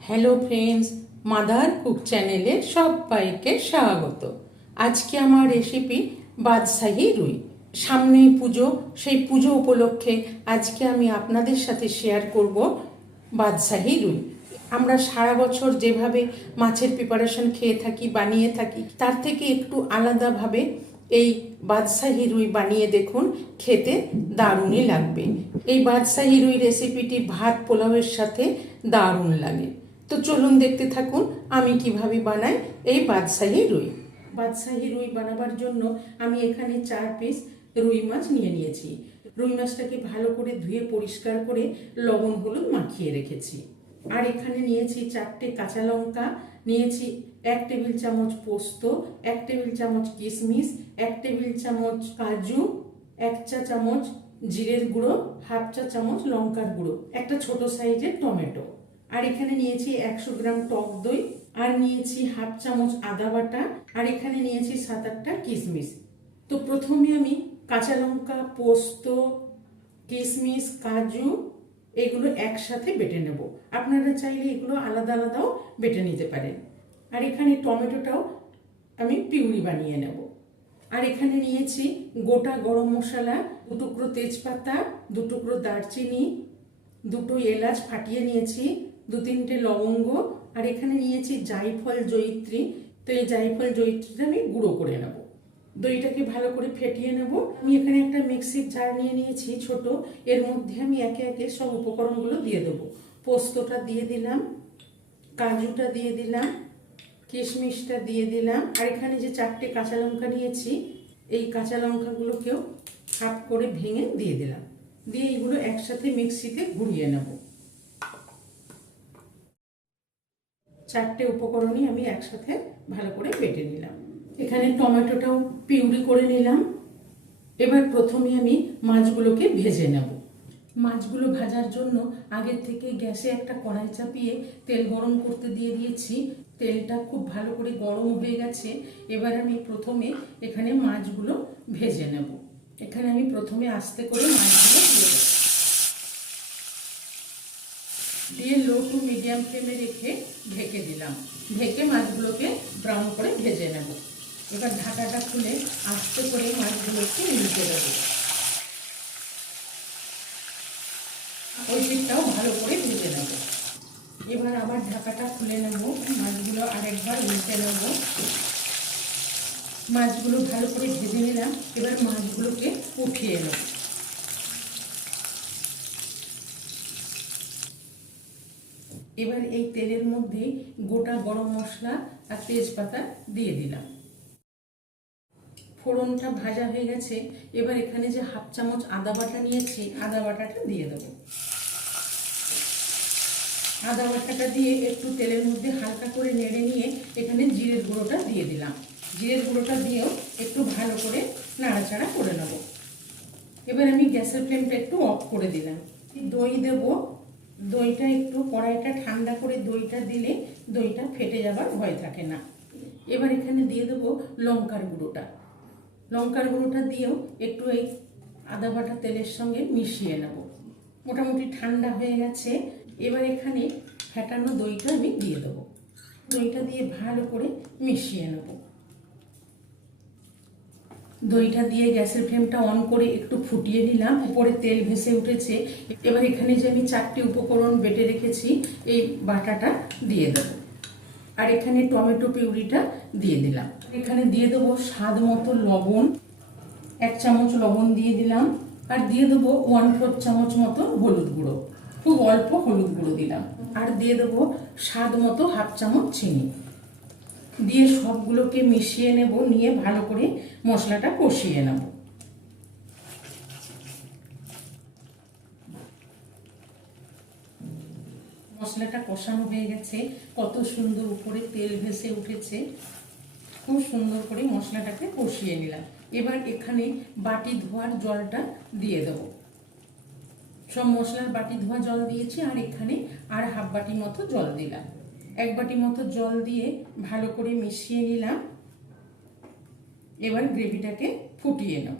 Hello friends, mother cook চ্যানেলে সবাইকে স্বাগত। আজকে আমার রেসিপি বাদশাহী রুই। সামনেই পুজো, সেই পুজো উপলক্ষে আজকে আমি আপনাদের সাথে শেয়ার করব বাদশাহী রুই। আমরা সারা বছর যেভাবে মাছের প্রিপারেশন খেয়ে থাকি, বানিয়ে থাকি, তার থেকে একটু আলাদাভাবে এই বাদশাহী রুই বানিয়ে দেখুন, খেতে দারুণই লাগবে। এই বাদশাহী রুই রেসিপিটি ভাত পোলাওয়ের সাথে দারুণ লাগে। তো চলুন দেখতে থাকুন আমি কিভাবে বানাই এই বাদশাহী রুই। বাদশাহী রুই বানাবার জন্য আমি এখানে 4 পিস রুই মাছ নিয়ে নিয়েছি। রুই মাছটাকে ভালো করে ধুয়ে পরিষ্কার করে লবণ হলুদ মাখিয়ে রেখেছি। আর এখানে নিয়েছি 4টে কাঁচা লঙ্কা, নিয়েছি 1 টেবিল চামচ পোস্ত, 1 টেবিল চামচ কিশমিশ, 1 টেবিল চামচ কাজু, 1 চা চামচ জিরের গুঁড়ো, 1/2 চা চামচ লঙ্কার গুঁড়ো, একটা ছোট সাইজের টমেটো। আর এখানে নিয়েছি 100 গ্রাম টক দই, আর নিয়েছি 1/2 চামচ আদা বাটা, আর এখানে নিয়েছি 7-8টা কিশমিশ। তো প্রথমে আমি কাঁচা লঙ্কা, পোস্ত, কিশমিশ, কাজু এগুলো একসাথে বেটে নেব। আপনারা চাইলে এগুলো আলাদা আলাদাও বেটে নিতে পারেন। আর এখানে টমেটোটাও আমি পিউরি বানিয়ে নেব। আর এখানে নিয়েছি গোটা গরম মশলা, 2 টুকরো তেজপাতা, 2 টুকরো দারচিনি, 2টো এলাচ ফাটিয়ে নিয়েছি, 2-3টে লবঙ্গ, আর এখানে নিয়েছি জায়ফল, জয়িত্রী। তো এই জায়ফল জয়িত্রীটা আমি গুঁড়ো করে নেব। দইটাকে ভালো করে ফেটিয়ে নেব। আমি এখানে একটা মিক্সির জার নিয়ে নিয়েছি ছোট, এর মধ্যে আমি একে একে সব উপকরণগুলো দিয়ে দেবো। পোস্তটা দিয়ে দিলাম, কাজুটা দিয়ে দিলাম, কিশমিশটা দিয়ে দিলাম, আর এখানে যে 4টে কাঁচা লঙ্কা নিয়েছি এই কাঁচা লঙ্কাগুলোকেও হাফ করে ভেঙে দিয়ে দিলাম। দিয়ে এগুলো একসাথে মিক্সিতে ঘুরিয়ে নেব। 4টে উপকরণই আমি একসাথে ভালো করে বেটে নিলাম। এখানে টমেটোটাও পিউরি করে নিলাম। এবার প্রথমে আমি মাছগুলোকে ভেজে নেব। মাছগুলো ভাজার জন্য আগের থেকে গ্যাসে একটা কড়াই চাপিয়ে তেল গরম করতে দিয়ে দিয়েছি। তেলটা খুব ভালো করে গরম হয়ে গেছে। এবার আমি প্রথমে এখানে মাছগুলো ভেজে নেব। এখানে আমি প্রথমে আস্তে করে মাছগুলো দিয়ে দেব, দিয়ে লো টু মিডিয়াম ফ্লেমে রেখে ঢেকে দিলাম। ঢেকে মাছগুলোকে ব্রাউন করে ভেজে নেব। এবার ঢাকাটা খুলে আস্তে করে মাছগুলোকে উল্টে দেব। ওই দিকটাও ভালো করে ভেজে নেব। এবার আবার ঢাকাটা খুলে নেব, মাছগুলো আরেকবার উল্টে নেব। মাছগুলো ভালো করে ভেজে নিলাম। এবার মাছগুলোকে উঠিয়ে নেব। এবার এই তেলের মধ্যে গোটা গরম মশলা আর তেজপাতা দিয়ে দিলাম। ফোড়নটা ভাজা হয়ে গেছে। এবার এখানে যে 1/2 চামচ আদা বাটা নিয়েছি, আদা বাটাটা দিয়ে দেব। আদা বাটাটা দিয়ে একটু তেলের মধ্যে হালকা করে নেড়ে নিয়ে এখানে জিরের গুঁড়োটা দিয়ে দিলাম। জিরের গুঁড়োটা দিয়েও একটু ভালো করে নাড়াচাড়া করে নেব। এবার আমি গ্যাসের ফ্লেমটা একটু অফ করে দিলাম। দই দেব। দইটা একটু কড়াইটা ঠান্ডা করে দইটা দিলে দইটা ফেটে যাবার ভয় থাকে না। এবার এখানে দিয়ে দেবো লঙ্কার গুঁড়োটা। লঙ্কার গুঁড়োটা দিয়েও একটু এই আদা বাটা তেলের সঙ্গে মিশিয়ে নেব। মোটামুটি ঠান্ডা হয়ে গেছে। এবার এখানে ফেটানো দইটা আমি দিয়ে দেবো। দইটা দিয়ে ভালো করে মিশিয়ে নেব। দইটা দিয়ে গ্যাসের ফ্লেমটা অন করে একটু ফুটিয়ে নিলাম। উপরে তেল ভেসে উঠেছে। এবার এখানে যে আমি 4টে উপকরণ বেটে রেখেছি এই বাটাটা দিয়ে দেবো। আর এখানে টমেটো পিউরিটা দিয়ে দিলাম। এখানে দিয়ে দেবো স্বাদ মতো লবণ, 1 চামচ লবণ দিয়ে দিলাম। আর দিয়ে দেবো 1/4 চামচ মতো হলুদ গুঁড়ো, খুব অল্প হলুদ গুঁড়ো দিলাম। আর দিয়ে দেবো স্বাদ মতো 1/2 চামচ চিনি। দিয়ে সবগুলোকে মিশিয়ে নেব, নিয়ে ভালো করে মশলাটা কষিয়ে নেব। মশলাটা কষানো হয়ে গেছে। কত সুন্দর উপরে তেল ভেসে উঠেছে। খুব সুন্দর করে মশলাটাকে কষিয়ে নিলাম। এবার এখানে বাটি ধোয়ার জলটা দিয়ে দেব। সব মশলার বাটি ধোয়া জল দিয়েছি। আর এখানে আর 1/2 বাটি মতো জল দিলাম। 1 বাটি মতো জল দিয়ে ভালো করে মিশিয়ে নিলাম। এবার গ্রেভিটাকে ফুটিয়ে নেব।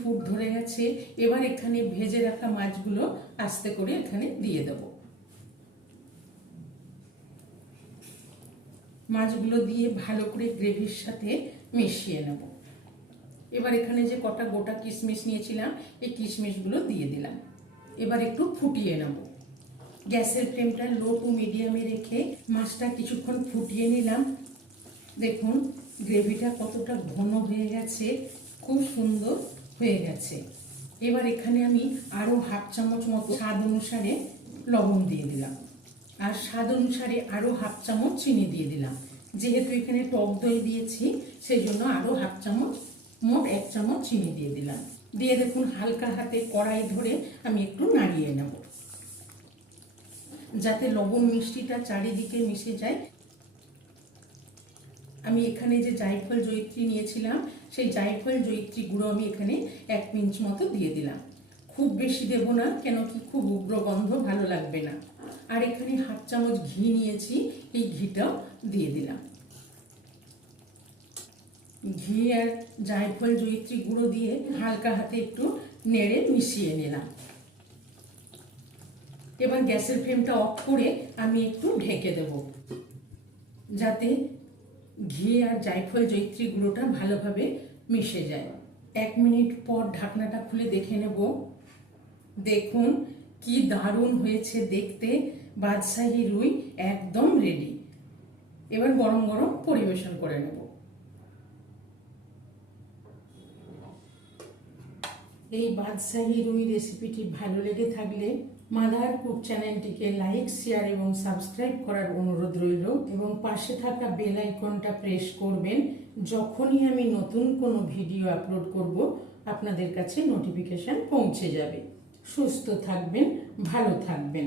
ফুট ধরে গেছে। এবার এখানে ভেজে রাখা মাছগুলো আস্তে করে এখানে দিয়ে দেব। মাছগুলো দিয়ে ভালো করে গ্রেভির সাথে মিশিয়ে নেব। এবার এখানে যে কটা গোটা কিশমিশ নিয়েছিলাম এই কিশমিশগুলো দিয়ে দিলাম। এবার একটু ফুটিয়ে নেব। গ্যাসের ফ্লেমটা লো টু মিডিয়ামে রেখে মাছটা কিছুক্ষণ ফুটিয়ে নিলাম। দেখুন গ্রেভিটা কতটা ঘন হয়ে গেছে, খুব সুন্দর হয়ে গেছে। এবার এখানে আমি আরও হাফ চামচ মতো স্বাদ অনুসারে লবণ দিয়ে দিলাম, আর স্বাদ অনুসারে আরও হাফ চামচ চিনি দিয়ে দিলাম। যেহেতু এখানে টক দই দিয়েছি সেই জন্য আরও হাফ চামচ, মোট 1 চামচ চিনি দিয়ে দিলাম। দিয়ে দেখুন হালকা হাতে কড়াই ধরে আমি একটু নাড়িয়ে নেব, যাতে লবণ মিষ্টিটা চারিদিকে মিশে যায়। আমি এখানে যে জায়ফল জয়িত্রী নিয়েছিলাম সেই জায়ফল জয়িত্রী গুঁড়ো আমি এখানে 1 পিঞ্চ মতো দিয়ে দিলাম। খুব বেশি দেব না, কেন কি খুব উগ্র গন্ধ ভালো লাগবে না। আর এখানে হাফ চামচ ঘি নিয়েছি, এই ঘিটাও দিয়ে দিলাম। ঘি আর জায়ফল জয়িত্রী গুঁড়ো দিয়ে হালকা হাতে একটু নেড়ে মিশিয়ে নিলাম। এবার গ্যাসের ফ্লেমটা অফ করে আমি একটু ঢেকে দেব, যাতে ঘি আর জায়ফল জয়িত্রী গুঁড়োটা ভালোভাবে মিশে যায়। 1 মিনিট পর ঢাকনাটা খুলে দেখে নেব। দেখুন কি দারুণ হয়েছে দেখতে, বাদশাহী রুই একদম রেডি। এবার গরম গরম পরিবেশন করে নেব। এই বাদশাহী রুই রেসিপিটি ভালো লেগে থাকলে মাদার কুক চ্যানেলটিকে লাইক, শেয়ার এবং সাবস্ক্রাইব করার অনুরোধ রইল, এবং পাশে থাকা বেল আইকনটা প্রেস করবেন। যখনই আমি নতুন কোনো ভিডিও আপলোড করব আপনাদের কাছে নোটিফিকেশন পৌঁছে যাবে। সুস্থ থাকবেন, ভালো থাকবেন।